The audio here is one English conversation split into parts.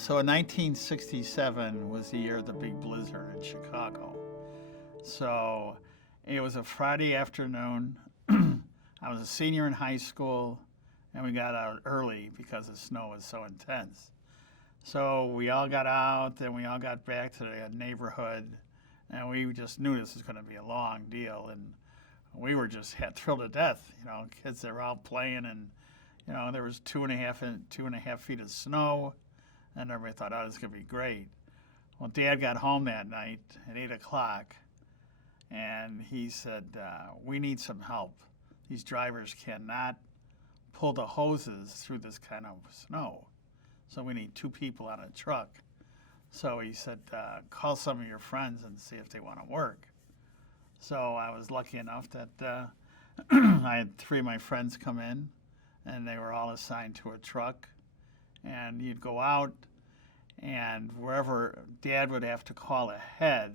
So in 1967 was the year of the big blizzard in Chicago. So it was a Friday afternoon. I was a senior in high school, and we got out early because the snow was so intense. So we all got out, and we all got back to the neighborhood, and we just knew this was going to be a long deal, and we were just thrilled to death. You know, kids that were out playing, and there was 2.5 feet of snow, and everybody thought, oh, this is going to be great. Well, Dad got home that night at 8 o'clock, and he said, we need some help. These drivers cannot pull the hoses through this kind of snow, so we need 2 people on a truck. So he said, call some of your friends and see if they want to work. So I was lucky enough that I had 3 of my friends come in, and they were all assigned to a truck. And you'd go out, and wherever Dad would have to call ahead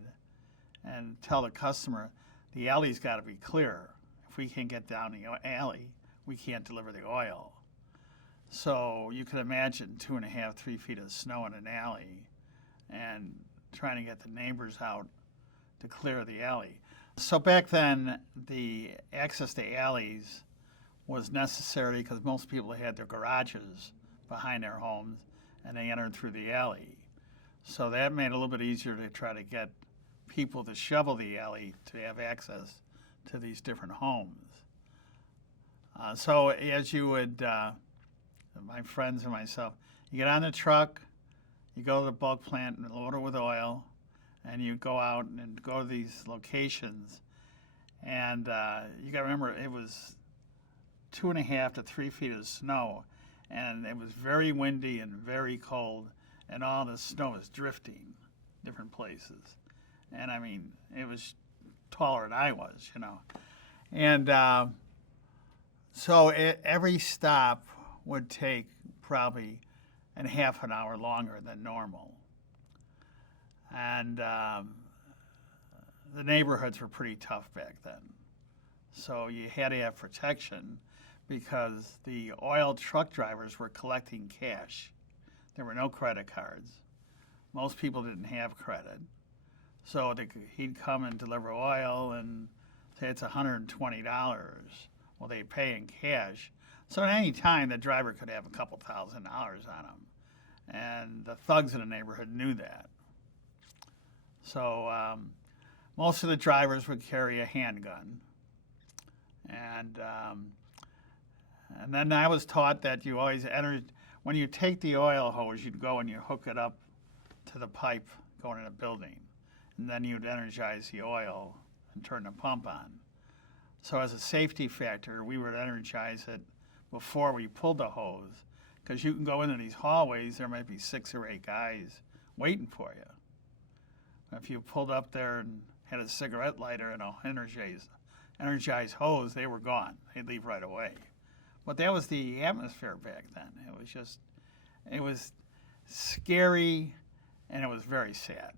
and tell the customer, the alley's got to be clear. If we can't get down the alley, we can't deliver the oil. So you can imagine 2.5, 3 feet of snow in an alley and trying to get the neighbors out to clear the alley. So back then, the access to alleys was necessary because most people had their garages behind their homes, and they entered through the alley. So that made it a little bit easier to try to get people to shovel the alley to have access to these different homes. So as you would, my friends and myself, you get on the truck, you go to the bulk plant and load it with oil, and you go out and go to these locations. And you got to remember, it was 2.5 to 3 feet of snow, and it was very windy and very cold, and all the snow was drifting different places. And I mean, it was taller than I was, And so every stop would take probably a half an hour longer than normal. And the neighborhoods were pretty tough back then. So you had to have protection because the oil truck drivers were collecting cash. There were no credit cards. Most people didn't have credit. So he'd come and deliver oil and say it's $120. Well, they'd pay in cash. So at any time, the driver could have a couple $1,000 on him. And the thugs in the neighborhood knew that. So most of the drivers would carry a handgun. And then I was taught that you always when you take the oil hose, you'd go and you hook it up to the pipe going in a building. And then you'd energize the oil and turn the pump on. So as a safety factor, we would energize it before we pulled the hose, because you can go into these hallways, there might be 6 or 8 guys waiting for you. If you pulled up there and had a cigarette lighter and an energized hose, they were gone. They'd leave right away. But that was the atmosphere back then. It was scary, and it was very sad.